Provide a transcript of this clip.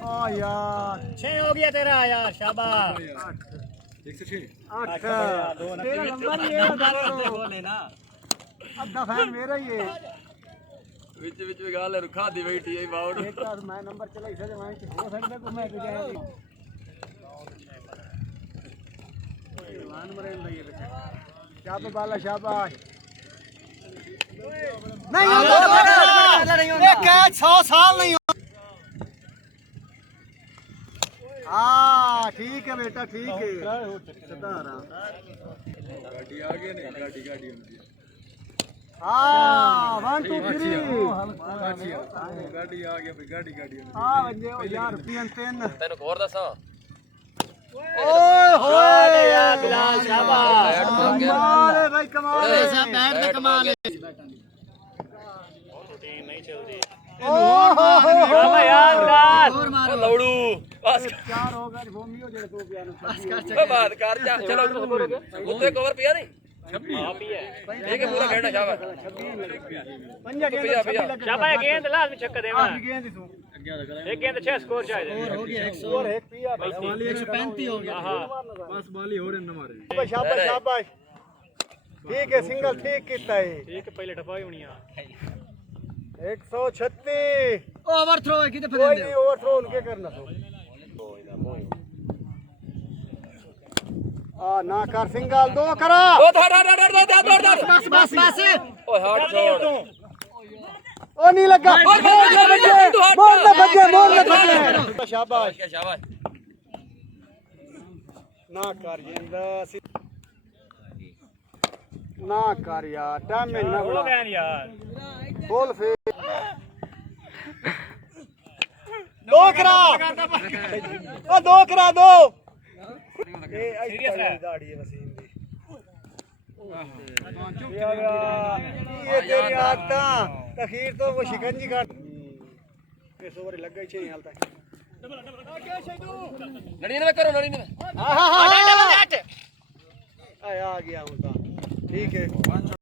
ओ यार 6 हो गया तेरा यार, शाबाश। 106 8 तेरा नंबर ही है लेना अद्धा फैन मेरा ही है विच विच गाल है रुखा दी बैठी है बाउड एक बार मैं नंबर चला इसे मैं हो सकता को मैं तुझे मान मरे भाई ये शाबाश बाला शाबाश नहीं ये कैच 100 साल नहीं हो हाँ ठीक है बेटा ठीक है गाड़ी आ गई नहीं गाड़ी गाड़ी हाँ 1 2 3 गाड़ी आ गया भाई गाड़ी गाड़ी हाँ बंदे यार पीएन पेन तेन एक और दसा ओए होए यार बिलाल, शाबाश। कमाल है भाई कमाल है ऐसा बैट में कमाल है। टीम नहीं चल रही। शाबाश यार बिलाल। और मारो लौड़ू बस 4 हो गए भूमि हो जाए तो पियानो बात कर जा चलो कुत्ते कवर पिया नहीं आप ही है। ठीक है पूरा खेलना शाबाश पंजा गेंद शाबाश गेंद लाल में छक्का देना। आप गेंद तू एक गेंद 6 स्कोर चाहिए। हो गया 100 और एक पिया 135 हो गया हां बस बाली हो रहे न मारे शाबाश शाबाश ठीक है सिंगल ठीक कितना है ठीक है पहले टपाई होनी है। 136 ओवर थ्रो है कितने कोई नहीं ओवर थ्रो उनके करना तो ना कर सिंगल 2 करा ओ धड़ धड़ धड़ धड़ धड़ धड़ बस बस बस। ओ हाथ छोड़ ओ नहीं लगा मोड़ दे बच्चे शाबाश शाबाश ना कर जिंदा ना कर यार टाइमिंग ना हो बड़ा गया यार। बोल फिर 2 करा ओ 2 करा 2 ये सीरियस है दाढ़ी है वसीम दी ये तेरी आदत तखीर तो वो शिकंजी काट इस ओवर लग गई छे हाल तक लड़ी में करो लड़ी में आ गया हूं ठीक है